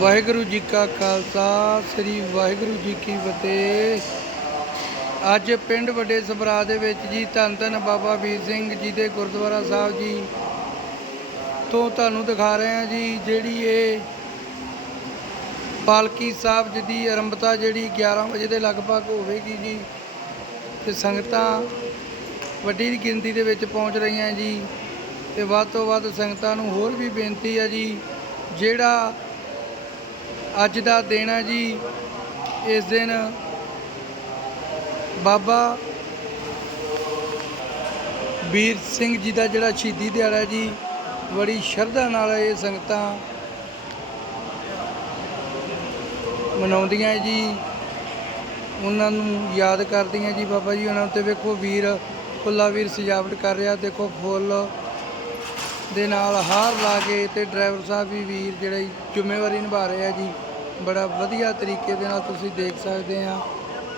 ਵਾਹਿਗੁਰੂ ਜੀ ਕਾ ਖਾਲਸਾ, ਸ੍ਰੀ ਵਾਹਿਗੁਰੂ ਜੀ ਕੀ ਫਤਿਹ। ਅੱਜ ਪਿੰਡ ਵੱਡੇ ਸਭਰਾ ਦੇ ਵਿੱਚ ਜੀ ਧੰਨ ਧੰਨ ਬਾਬਾ ਵੀਰ ਸਿੰਘ ਜੀ ਦੇ ਗੁਰਦੁਆਰਾ ਸਾਹਿਬ ਜੀ ਤੋਂ ਤੁਹਾਨੂੰ ਦਿਖਾ ਰਹੇ ਹਾਂ ਜੀ, ਜਿਹੜੀ ਇਹ ਪਾਲਕੀ ਸਾਹਿਬ ਜੀ ਦੀ ਆਰੰਭਤਾ ਜਿਹੜੀ 11 ਵਜੇ ਦੇ ਲਗਭਗ ਹੋਵੇਗੀ ਜੀ, ਤੇ ਸੰਗਤਾਂ ਵੱਡੀ ਗਿਣਤੀ ਦੇ ਵਿੱਚ ਪਹੁੰਚ ਰਹੀਆਂ ਜੀ, ਤੇ ਵੱਧ ਤੋਂ ਵੱਧ ਸੰਗਤਾਂ ਨੂੰ ਹੋਰ ਵੀ ਬੇਨਤੀ ਹੈ ਜੀ, ਜਿਹੜਾ ਅੱਜ ਦਾ ਦਿਨ ਹੈ ਜੀ। ਇਸ ਦਿਨ ਬਾਬਾ ਵੀਰ ਸਿੰਘ ਜੀ ਦਾ ਜਿਹੜਾ ਸ਼ਹੀਦੀ ਦਿਹਾੜਾ ਜੀ, ਬੜੀ ਸ਼ਰਧਾ ਨਾਲ ਇਹ ਸੰਗਤਾਂ ਮਨਾਉਂਦੀਆਂ ਜੀ। ਉਹਨਾਂ ਨੂੰ ਯਾਦ ਕਰਦੀਆਂ ਜੀ ਬਾਬਾ ਜੀ, ਉਹਨਾਂ ਤੇ ਵੇਖੋ ਵੀਰ ਫੁੱਲਾ ਵੀਰ ਸਜਾਵਟ ਕਰ ਰਿਹਾ, ਦੇਖੋ ਫੁੱਲ ਦੇ ਨਾਲ ਹਾਰ ਲਾ ਕੇ ਤੇ ਡਰਾਈਵਰ ਸਾਹਿਬ ਵੀ ਵੀਰ ਜਿਹੜੇ ਜ਼ਿੰਮੇਵਾਰੀ ਨਿਭਾ ਰਹੇ ਆ ਜੀ। ਬੜਾ ਵਧੀਆ ਤਰੀਕੇ ਦੇ ਨਾਲ ਤੁਸੀਂ ਦੇਖ ਸਕਦੇ ਆ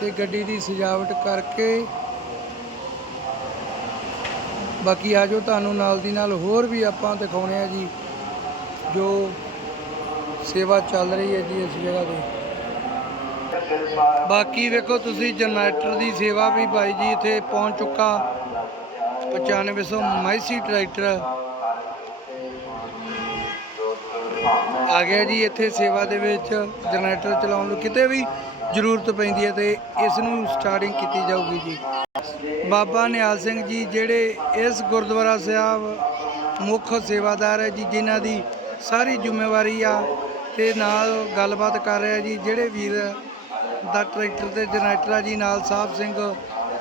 ਤੇ ਗੱਡੀ ਦੀ ਸਜਾਵਟ ਕਰਕੇ ਬਾਕੀ ਆਜੋ ਤੁਹਾਨੂੰ ਨਾਲ ਦੀ ਨਾਲ ਹੋਰ ਵੀ ਆਪਾਂ ਦਿਖਾਉਣੇ ਆ ਜੀ, ਜੋ ਸੇਵਾ ਚੱਲ ਰਹੀ ਹੈ ਜੀ ਇਸ ਜਗ੍ਹਾ ਤੇ। ਬਾਕੀ ਵੇਖੋ ਤੁਸੀਂ ਜਨਰੇਟਰ ਦੀ ਸੇਵਾ ਵੀ ਬਾਈ ਜੀ ਇੱਥੇ ਪਹੁੰਚ ਚੁੱਕਾ 9500 ਮਾਈਸੀ ਟਰੈਕਟਰ। ਆ ਗਿਆ ਜੀ, ਇੱਥੇ ਸੇਵਾ ਦੇ ਵਿੱਚ ਜਨਰੇਟਰ ਚਲਾਉਣ ਨੂੰ ਕਿਤੇ ਵੀ ਜ਼ਰੂਰਤ ਪੈਂਦੀ ਹੈ ਤੇ ਇਸ ਨੂੰ ਸਟਾਰਟਿੰਗ ਕੀਤੀ ਜਾਊਗੀ ਜੀ। ਬਾਬਾ ਨਿਹਾਲ ਸਿੰਘ ਜੀ ਜਿਹੜੇ ਇਸ ਗੁਰਦੁਆਰਾ ਸਾਹਿਬ ਮੁੱਖ ਸੇਵਾਦਾਰ ਹੈ ਜੀ, ਜਿਨ੍ਹਾਂ ਦੀ ਸਾਰੀ ਜ਼ਿੰਮੇਵਾਰੀ ਆ ਤੇ ਨਾਲ ਗੱਲਬਾਤ ਕਰ ਰਿਹਾ ਜੀ, ਜਿਹੜੇ ਵੀਰ ਦਾ ਟਰੈਕਟਰ ਤੇ ਜਨਰੇਟਰ ਆ ਜੀ, ਨਾਲ ਸਾਹਿਬ ਸਿੰਘ,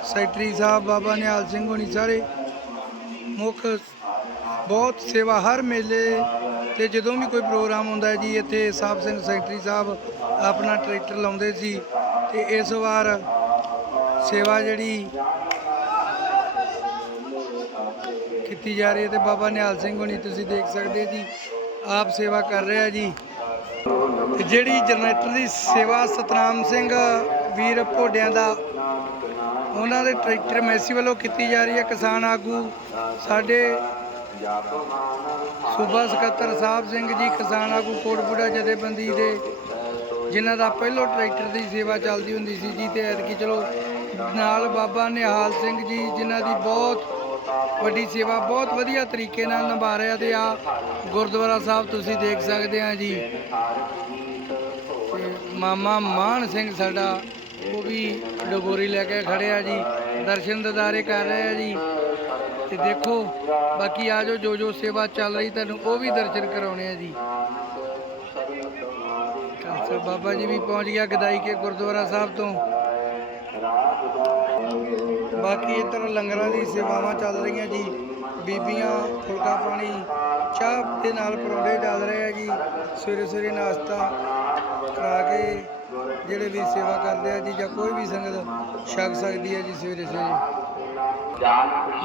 ਸੈਕਟਰੀ ਸਾਹਿਬ, ਬਾਬਾ ਨਿਹਾਲ ਸਿੰਘ ਹੋਣੀ ਸਾਰੇ ਮੁੱਖ ਬਹੁਤ ਸੇਵਾ, ਹਰ ਮੇਲੇ ਤੇ ਜਦੋਂ ਵੀ ਕੋਈ ਪ੍ਰੋਗਰਾਮ ਹੁੰਦਾ ਹੈ ਜੀ, ਇੱਥੇ ਸਾਹਿਬ ਸਿੰਘ ਸੈਕਟਰੀ ਸਾਹਿਬ ਆਪਣਾ ਟਰੈਕਟਰ ਲਾਉਂਦੇ ਸੀ ਤੇ ਇਸ ਵਾਰ ਸੇਵਾ ਜਿਹੜੀ ਕੀਤੀ ਜਾ ਰਹੀ ਹੈ ਤੇ ਬਾਬਾ ਨਿਹਾਲ ਸਿੰਘ ਹੋਣੀ ਤੁਸੀਂ ਦੇਖ ਸਕਦੇ ਜੀ, ਆਪ ਸੇਵਾ ਕਰ ਰਿਹਾ ਜੀ। ਜਿਹੜੀ ਜਨਰੇਟਰ ਦੀ ਸੇਵਾ ਸਤਨਾਮ ਸਿੰਘ ਵੀਰ ਭੋਡਿਆਂ ਦਾ, ਉਹਨਾਂ ਦੇ ਟਰੈਕਟਰ ਮੈਸੀ ਵੱਲੋਂ ਕੀਤੀ ਜਾ ਰਹੀ ਹੈ, ਕਿਸਾਨ ਆਗੂ ਸਾਡੇ ਸੂਬਾ ਸਕੱਤਰ ਸਾਹਿਬ ਸਿੰਘ ਜੀ ਕਿਸਾਨ ਆਗੂ ਕੋਟਪੁਰਾ ਜਥੇਬੰਦੀ ਦੇ, ਜਿਨ੍ਹਾਂ ਦਾ ਪਹਿਲੋ ਟਰੈਕਟਰ ਦੀ ਸੇਵਾ ਚੱਲਦੀ ਹੁੰਦੀ ਸੀ ਜੀ ਤੇ ਐਤਕੀ ਚਲੋ ਨਾਲ ਬਾਬਾ ਨਿਹਾਲ ਸਿੰਘ ਜੀ, ਜਿਨ੍ਹਾਂ ਦੀ ਬਹੁਤ ਵੱਡੀ ਸੇਵਾ, ਬਹੁਤ ਵਧੀਆ ਤਰੀਕੇ ਨਾਲ ਨਿਭਾ ਰਿਹਾ ਤੇ ਆ ਗੁਰਦੁਆਰਾ ਸਾਹਿਬ ਤੁਸੀਂ ਦੇਖ ਸਕਦੇ ਆ ਜੀ। ਤੇ ਮਾਮਾ ਮਾਨ ਸਿੰਘ ਸਾਡਾ, ਉਹ ਵੀ ਡਗੋਰੀ ਲੈ ਕੇ ਖੜੇ ਜੀ, ਦਰਸ਼ਨ ਦਿਦਾਰੇ ਕਰ ਰਹੇ ਆ ਜੀ। ਤੇ ਦੇਖੋ, ਬਾਕੀ ਆ ਜੋ ਜੋ ਜੋ ਸੇਵਾ ਚੱਲ ਰਹੀ ਤੁਹਾਨੂੰ, ਉਹ ਵੀ ਦਰਸ਼ਨ ਕਰਾਉਣੇ ਆ ਜੀ। ਅੱਛਾ ਬਾਬਾ ਜੀ ਵੀ ਪਹੁੰਚ ਗਿਆ ਗਦਾਈ ਕੇ ਗੁਰਦੁਆਰਾ ਸਾਹਿਬ ਤੋਂ। ਬਾਕੀ ਇੱਧਰ ਲੰਗਰਾਂ ਦੀ ਸੇਵਾਵਾਂ ਚੱਲ ਰਹੀਆਂ ਜੀ। ਬੀਬੀਆਂ, ਫੁਲਕਾ ਪਾਣੀ, ਚਾਹ ਦੇ ਨਾਲ ਪਰੌਂਠੇ ਚੱਲ ਰਹੇ ਆ ਜੀ। ਸਵੇਰੇ ਸਵੇਰੇ ਨਾਸ਼ਤਾ ਕਰਾ ਕੇ ਜਿਹੜੇ ਵੀ ਸੇਵਾ ਕਰਦੇ ਆ ਜੀ ਜਾਂ ਕੋਈ ਵੀ ਸੰਗਤ ਛਕ ਸਕਦੀ ਹੈ ਜੀ ਸਵੇਰੇ ਸਵੇਰੇ।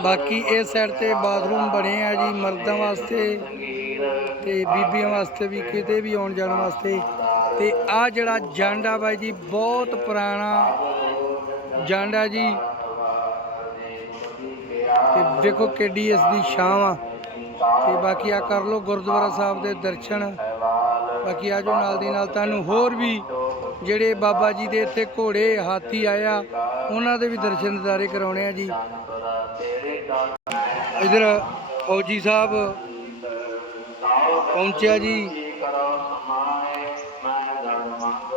ਬਾਕੀ ਇਸ ਸਾਈਡ ਤੇ ਬਾਥਰੂਮ ਬਣੇ ਆ ਜੀ ਮਰਦਾਂ ਵਾਸਤੇ ਤੇ ਬੀਬੀਆਂ ਵਾਸਤੇ ਵੀ, ਕਿਤੇ ਵੀ ਆਉਣ ਜਾਣ ਵਾਸਤੇ। ਤੇ ਆ ਜਿਹੜਾ ਜੰਡ ਆ ਬਾਈ ਜੀ, ਬਹੁਤ ਪੁਰਾਣਾ ਜੰਡ ਆ ਜੀ। ਤੇ ਦੇਖੋ ਕਿੱਡੀ ਇਸ ਦੀ ਛਾਂ ਆ। ਤੇ ਬਾਕੀ ਆ ਕਰ ਲੋ ਗੁਰਦੁਆਰਾ ਸਾਹਿਬ ਦੇ ਦਰਸ਼ਨ। ਬਾਕੀ ਆਜੋ ਨਾਲ ਦੀ ਨਾਲ ਤੁਹਾਨੂੰ ਹੋਰ ਵੀ ਜਿਹੜੇ ਬਾਬਾ ਜੀ ਦੇ ਇੱਥੇ ਘੋੜੇ, ਹਾਥੀ ਆਇਆ ਉਹਨਾਂ ਦੇ ਵੀ ਦਰਸ਼ਨ ਦਿਦਾਰੇ ਕਰਾਉਣੇ ਆ ਜੀ। ਇਧਰ ਫੌਜੀ ਸਾਹਿਬ ਪਹੁੰਚਿਆ ਜੀ।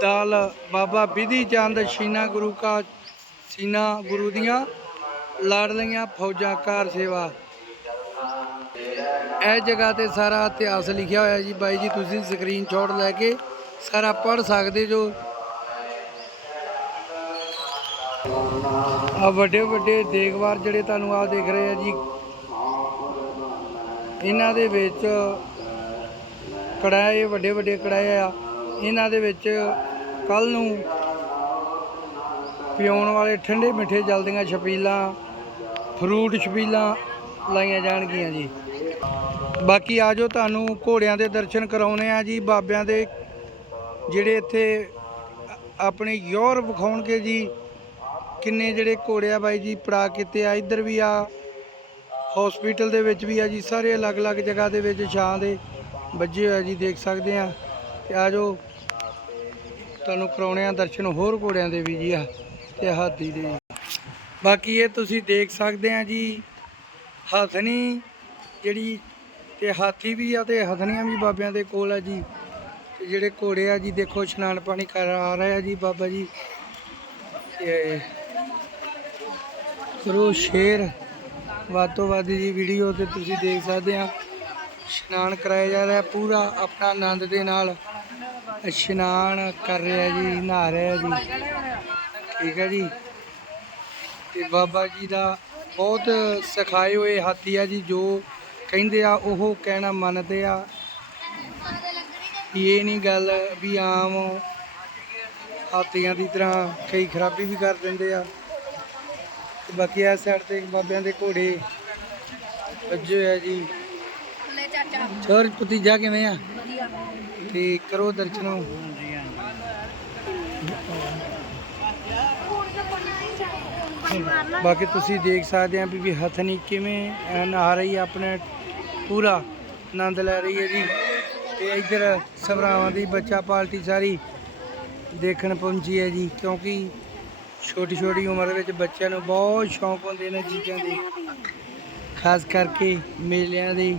ਦਾਲ ਬਾਬਾ ਬਿਧੀ ਚੰਦ ਸ਼ੀਨਾ ਗੁਰੂ ਕਾ ਸੀਨਾ ਗੁਰੂ ਦੀਆਂ ਲਾਡਲੀਆਂ ਫੌਜਾਂ ਕਾਰ ਸੇਵਾ। ਇਹ ਜਗ੍ਹਾ ਤੇ ਸਾਰਾ ਇਤਿਹਾਸ ਲਿਖਿਆ ਹੋਇਆ ਜੀ। ਬਾਈ ਜੀ, ਤੁਸੀਂ ਸਕਰੀਨਸ਼ਾਟ ਲੈ ਕੇ ਸਾਰਾ ਪੜ੍ਹ ਸਕਦੇ ਜੋ ਆ ਵੱਡੇ ਵੱਡੇ ਦੇਗਵਾਰ ਜਿਹੜੇ ਤੁਹਾਨੂੰ ਆ ਦੇਖ ਰਹੇ ਆ ਜੀ, ਇਹਨਾਂ ਦੇ ਵਿੱਚ ਕੜਾਏ ਵੱਡੇ ਵੱਡੇ ਕੜਾਏ ਆ। ਇਹਨਾਂ ਦੇ ਵਿੱਚ ਕੱਲ ਨੂੰ ਪਿਉਣ ਵਾਲੇ ਠੰਡੇ ਮਿੱਠੇ ਜਲ ਦੀਆਂ ਛਪੀਲਾਂ, ਫਰੂਟ ਛਪੀਲਾਂ ਲਾਈਆਂ ਜਾਣਗੀਆਂ ਜੀ। ਬਾਕੀ ਆਜੋ ਤੁਹਾਨੂੰ ਘੋੜਿਆਂ ਦੇ ਦਰਸ਼ਨ ਕਰਾਉਣੇ ਆ ਜੀ, ਬਾਬਿਆਂ ਦੇ ਜਿਹੜੇ ਇੱਥੇ ਆਪਣੇ ਯੋਰ ਵਿਖਾਉਣਗੇ ਜੀ। ਕਿੰਨੇ ਜਿਹੜੇ ਘੋੜੇ ਆ ਬਾਈ ਜੀ ਪੜਾ ਕੀਤੇ ਆ, ਇੱਧਰ ਵੀ ਆ। ਹਸਪੀਟਲ ਦੇ ਵਿੱਚ ਵੀ ਆ ਜੀ, ਸਾਰੇ ਅਲੱਗ-ਅਲੱਗ ਜਗ੍ਹਾ ਦੇ ਵਿੱਚ ਛਾਂ ਦੇ ਵੱਜੇ ਹੋਏ ਆ ਜੀ, ਦੇਖ ਸਕਦੇ ਆ। ਤੇ ਆਜੋ ਤੁਹਾਨੂੰ ਕਰਾਉਣੇ ਆ ਦਰਸ਼ਨ ਹੋਰ ਘੋੜਿਆਂ ਦੇ ਵੀ ਜੀ ਆ, ਤੇ ਹਾਥੀ ਦੇ। ਬਾਕੀ ਇਹ ਤੁਸੀਂ ਦੇਖ ਸਕਦੇ ਆ ਜੀ, ਹਥਨੀ ਜਿਹੜੀ ਤੇ ਹਾਥੀ ਵੀ ਆ ਤੇ ਹਥਨੀਆਂ ਵੀ ਬਾਬਿਆਂ ਦੇ ਕੋਲ ਆ ਜੀ। ਤੇ ਜਿਹੜੇ ਘੋੜੇ ਆ ਜੀ, ਦੇਖੋ, ਇਸ਼ਨਾਨ ਪਾਣੀ ਕਰ ਆ ਰਹੇ ਆ ਜੀ ਬਾਬਾ ਜੀ। ਤੇ ਕਰੋ ਸ਼ੇਅਰ ਵੱਧ ਤੋਂ ਵੱਧ ਜੀ ਵੀਡੀਓ ਤੇ ਤੁਸੀਂ ਦੇਖ ਸਕਦੇ ਆ। ਇਸ਼ਨਾਨ ਕਰਾਇਆ ਜਾ ਰਿਹਾ, ਪੂਰਾ ਆਪਣਾ ਆਨੰਦ ਦੇ ਨਾਲ ਇਸ਼ਨਾਨ ਕਰ ਰਿਹਾ ਜੀ, ਨਹਾ ਰਿਹਾ ਜੀ। ਠੀਕ ਹੈ ਜੀ। ਤੇ ਬਾਬਾ ਜੀ ਦਾ ਬਹੁਤ ਸਿਖਾਏ ਹੋਏ ਹਾਥੀ ਆ ਜੀ, ਜੋ ਕਹਿੰਦੇ ਆ, ਉਹ ਕਹਿਣਾ ਮੰਨਦੇ ਆ ਇਹ ਨਹੀਂ ਗੱਲ ਵੀ ਆਮ ਹਾਥੀਆਂ ਦੀ ਤਰ੍ਹਾਂ ਕਈ ਖਰਾਬੀ ਵੀ ਕਰ ਦਿੰਦੇ ਆ। ਤੇ ਬਾਕੀ ਇਸ ਸਾਈਡ ਤੇ ਬਾਬਿਆਂ ਦੇ ਘੋੜੇ ਵੱਜੇ ਹੋਏ ਆ ਜੀ। ਲੈ ਚਾਚਾ। ਹੋਰ ਭਤੀਜਾ ਕਿਵੇਂ ਆ? ਵਧੀਆ। ਤੇ ਕਰੋ ਦਰਸ਼ਨ। ਬਾਕੀ ਤੁਸੀਂ ਦੇਖ ਸਕਦੇ ਆ ਵੀ ਵੀ ਹਥਨੀ ਕਿਵੇਂ ਅਹ, ਨਹਾ ਰਹੀ ਆ ਆਪਣੇ ਪੂਰਾ ਆਨੰਦ ਲੈ ਰਹੀ ਹੈ ਜੀ। ਤੇ ਇੱਧਰ ਸਭਰਾਵਾਂ ਦੀ ਬੱਚਾ ਪਾਰਟੀ ਸਾਰੀ ਦੇਖਣ ਪਹੁੰਚੀ ਹੈ ਜੀ ਕਿਉਂਕਿ ਛੋਟੀ ਛੋਟੀ ਉਮਰ ਵਿੱਚ ਬੱਚਿਆਂ ਨੂੰ ਬਹੁਤ ਸ਼ੌਂਕ ਹੁੰਦੇ ਨੇ ਚੀਜ਼ਾਂ ਦੇ। ਖਾਸ ਕਰਕੇ ਮੇਲਿਆਂ ਦੇ।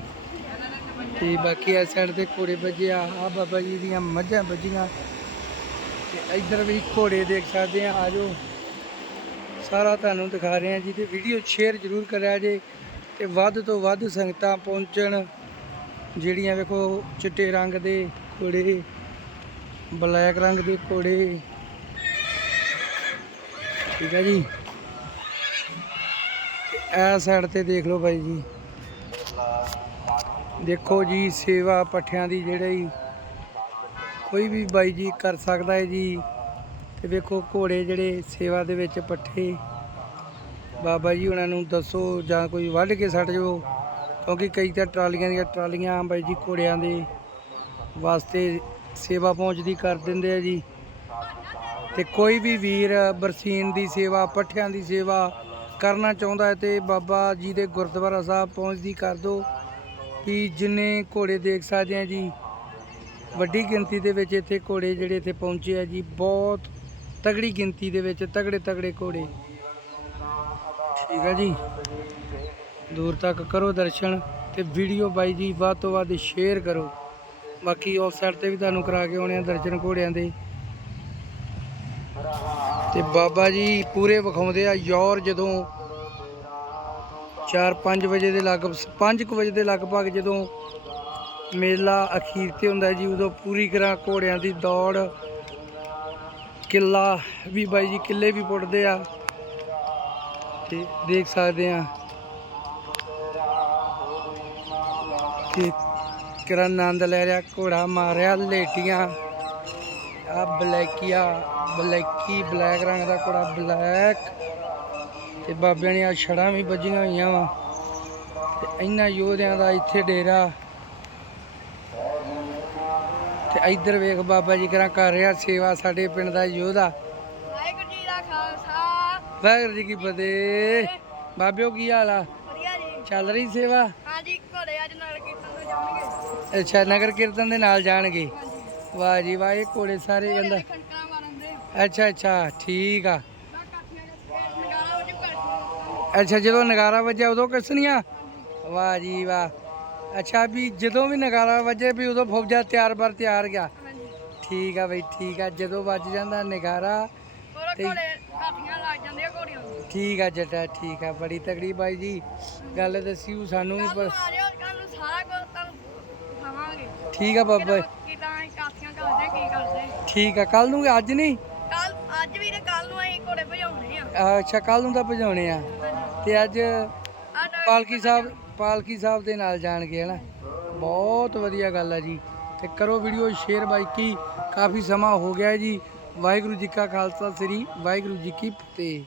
ਤੇ ਬਾਕੀ ਇਸ ਸਾਈਡ ਤੇ ਘੋੜੇ ਵੱਜੇ ਆ ਬਾਬਾ ਜੀ ਦੀਆਂ ਮੱਝਾਂ ਵੱਜੀਆਂ। ਤੇ ਇੱਧਰ ਵੀ ਘੋੜੇ ਦੇਖ ਸਕਦੇ ਆ ਆਜੋ ਸਾਰਾ ਤੁਹਾਨੂੰ ਦਿਖਾ ਰਹੇ ਆ ਜੀ ਤੇ ਵੀਡੀਓ ਸ਼ੇਅਰ ਜ਼ਰੂਰ ਕਰਿਆ ਜੇ ਤੇ ਵੱਧ ਤੋਂ ਵੱਧ ਸੰਗਤਾਂ ਪਹੁੰਚਣ। ਜਿਹੜੀਆਂ ਵੇਖੋ ਚਿੱਟੇ ਰੰਗ ਦੇ ਘੋੜੇ, ਬਲੈਕ ਰੰਗ ਦੇ ਘੋੜੇ ਠੀਕ ਹੈ ਜੀ। ਤੇ ਇਹ ਸਾਈਡ ਤੇ ਦੇਖ ਲਓ ਬਾਈ ਜੀ। ਦੇਖੋ ਜੀ, ਸੇਵਾ ਪੱਠਿਆਂ ਦੀ ਜਿਹੜੀ ਕੋਈ ਵੀ ਬਾਈ ਜੀ ਕਰ ਸਕਦਾ ਹੈ ਜੀ। ਤੇ ਵੇਖੋ ਘੋੜੇ ਜਿਹੜੇ ਸੇਵਾ ਦੇ ਵਿੱਚ ਪੱਠੇ, ਬਾਬਾ ਜੀ ਉਹਨਾਂ ਨੂੰ ਦੱਸੋ ਜਾਂ ਕੋਈ ਵੱਢ ਕੇ ਛੱਡ ਜਾਓ। ਕਿਉਂਕਿ ਕਈ ਤਾਂ ਟਰਾਲੀਆਂ ਦੀਆਂ ਟਰਾਲੀਆਂ ਬਾਈ ਜੀ ਘੋੜਿਆਂ ਦੇ ਵਾਸਤੇ ਸੇਵਾ ਪਹੁੰਚਦੀ ਕਰ ਦਿੰਦੇ ਆ ਜੀ। ਤੇ ਕੋਈ ਵੀ ਵੀਰ ਬਰਸੀਨ ਦੀ ਸੇਵਾ, ਪੱਠਿਆਂ ਦੀ ਸੇਵਾ ਕਰਨਾ ਚਾਹੁੰਦਾ ਹੈ ਤੇ ਬਾਬਾ ਜੀ ਦੇ ਗੁਰਦੁਆਰਾ ਸਾਹਿਬ ਪਹੁੰਚਦੀ ਕਰ ਦਿਓ। ਵੀ ਜਿੰਨੇ ਘੋੜੇ ਦੇਖ ਸਕਦੇ ਆ ਜੀ, ਵੱਡੀ ਗਿਣਤੀ ਦੇ ਵਿੱਚ ਇੱਥੇ ਘੋੜੇ ਜਿਹੜੇ ਇੱਥੇ ਪਹੁੰਚੇ ਆ ਜੀ, ਬਹੁਤ ਤਗੜੀ ਗਿਣਤੀ ਦੇ ਵਿੱਚ ਤਗੜੇ ਤਗੜੇ ਘੋੜੇ। ਠੀਕ ਹੈ ਜੀ। ਦੂਰ ਤੱਕ ਕਰੋ ਦਰਸ਼ਨ ਤੇ ਵੀਡੀਓ ਬਾਈ ਜੀ ਵੱਧ ਤੋਂ ਵੱਧ ਸ਼ੇਅਰ ਕਰੋ। ਬਾਕੀ ਉਸ ਸਾਈਡ ਤੇ ਵੀ ਤੁਹਾਨੂੰ ਕਰਾ ਕੇ ਆਉਣੇ ਆ ਦਰਸ਼ਨ ਘੋੜਿਆਂ ਦੇ। ਤੇ ਬਾਬਾ ਜੀ ਪੂਰੇ ਵਿਖਾਉਂਦੇ ਆ ਯੌਰ ਜਦੋਂ 4-5 ਵਜੇ ਦੇ ਲਗਭਗ 5 ਵਜੇ ਦੇ ਲਗਭਗ ਜਦੋਂ ਮੇਲਾ ਅਖੀਰ ਤੇ ਹੁੰਦਾ ਜੀ, ਉਦੋਂ ਪੂਰੀ ਤਰ੍ਹਾਂ ਘੋੜਿਆਂ ਦੀ ਦੌੜ, ਕਿੱਲਾ ਵੀ ਬਾਈ ਜੀ ਕਿੱਲੇ ਵੀ ਪੁੱਟਦੇ ਆ। ਤੇ ਦੇਖ ਸਕਦੇ ਆ ਕਿ ਕਿਰਨ ਆਨੰਦ ਲੈ ਰਿਹਾ, ਘੋੜਾ ਮਾਰਿਆ, ਲੇਟੀਆਂ ਆ ਬਲੈਕੀਆ ਬਲੈਕੀ ਬਲੈਕ ਰੰਗ ਦਾ ਘੋੜਾ? ਬਲੈਕ। ਤੇ ਬਾਬਿਆਂ ਦੀਆਂ ਛੜਾਂ ਵੀ ਵੱਜੀਆਂ ਹੋਈਆਂ ਵਾ। ਤੇ ਇਹਨਾਂ ਯੋਧਿਆਂ ਦਾ ਇੱਥੇ ਡੇਰਾ। ਤੇ ਇੱਧਰ ਵੇਖ ਬਾਬਾ ਜੀ ਕਰਾਂ ਕਰ ਰਿਹਾ ਸੇਵਾ ਸਾਡੇ ਪਿੰਡ ਦਾ ਯੋਧਾ। ਵਾਹਿਗੁਰੂ ਜੀ ਦਾ ਖਾਲਸਾ। ਵਾਹਿਗੁਰੂ ਜੀ ਕੀ ਫਤਿਹ। ਬਾਬਿਓ ਕੀ ਹਾਲ ਆ? ਵਧੀਆ ਜੀ। ਚੱਲ ਰਹੀ ਸੇਵਾ? ਹਾਂਜੀ ਘੋੜੇ ਅੱਜ ਨਾਲ ਕੀਰਤਨ ਤੇ ਜਾਣਗੇ। ਅੱਛਾ ਨਗਰ ਕੀਰਤਨ ਦੇ ਨਾਲ ਜਾਣਗੇ। ਵਾਹ ਜੀ ਵਾਹ ਇਹ ਘੋੜੇ ਸਾਰੇ ਕਹਿੰਦਾ ਅੱਛਾ ਅੱਛਾ ਠੀਕ ਆ। ਅੱਛਾ ਜਦੋਂ ਨਗਾਰਾ ਵੱਜਿਆ ਉਦੋਂ ਕਿਸਨੀਆਂ? ਵਾਹ ਜੀ ਵਾਹ। ਅੱਛਾ ਵੀ ਜਦੋਂ ਵੀ ਨਗਾਰਾ ਵੱਜੇ ਵੀ ਉਦੋਂ ਫੌਜਾ ਤਿਆਰ ਬਰ ਤਿਆਰ ਗਿਆ। ਠੀਕ ਆ ਬਈ ਠੀਕ ਆ ਜਦੋਂ ਵੱਜ ਜਾਂਦਾ ਨਗਾਰਾ ਹੋਰ ਤੇ- ਘੋੜੇ ਕਾਠੀਆਂ ਲੱਗ ਜਾਂਦੀਆਂ ਘੋੜੀਆਂ ਨੂੰ। ਠੀਕ ਆ ਜੱਟਾ ਠੀਕ ਆ ਬੜੀ ਤਗੜੀ ਬਾਈ ਜੀ। ਗੱਲ ਦੱਸਿਓ ਸਾਨੂੰ ਵੀ ਪਰ ਠੀਕ ਆ ਬਾਬਾ। ਕਿਦਾਂ ਅਸੀਂ ਕਾਠੀਆਂ ਕਰਦੇ ਕੀ ਕਰਦੇ ਠੀਕ ਆ ਕੱਲ ਨੂੰ ਅੱਜ ਨਹੀਂ? ਘੋੜੇ ਭਜਾਉਣੇ ਆ। ਅੱਛਾ ਕੱਲ ਨੂੰ ਤਾਂ ਭਜਾਉਣੇ ਆ। ਤੇ ਅੱਜ ਪਾਲਕੀ ਸਾਹਿਬ ਪਾਲਕੀ ਸਾਹਿਬ ਦੇ ਨਾਲ ਜਾਣਗੇ ਹਨਾ? ਬਹੁਤ ਵਧੀਆ ਗੱਲ ਆ ਜੀ। ਤੇ ਕਰੋ ਵੀਡੀਓ ਸ਼ੇਅਰ ਬਾਈ ਕੀ ਕਾਫੀ ਸਮਾਂ ਹੋ ਗਿਆ ਜੀ। ਵਾਹਿਗੁਰੂ ਜੀ ਕਾ ਖਾਲਸਾ ਸ੍ਰੀ ਵਾਹਿਗੁਰੂ ਜੀ ਕੀ ਫਤਿਹ।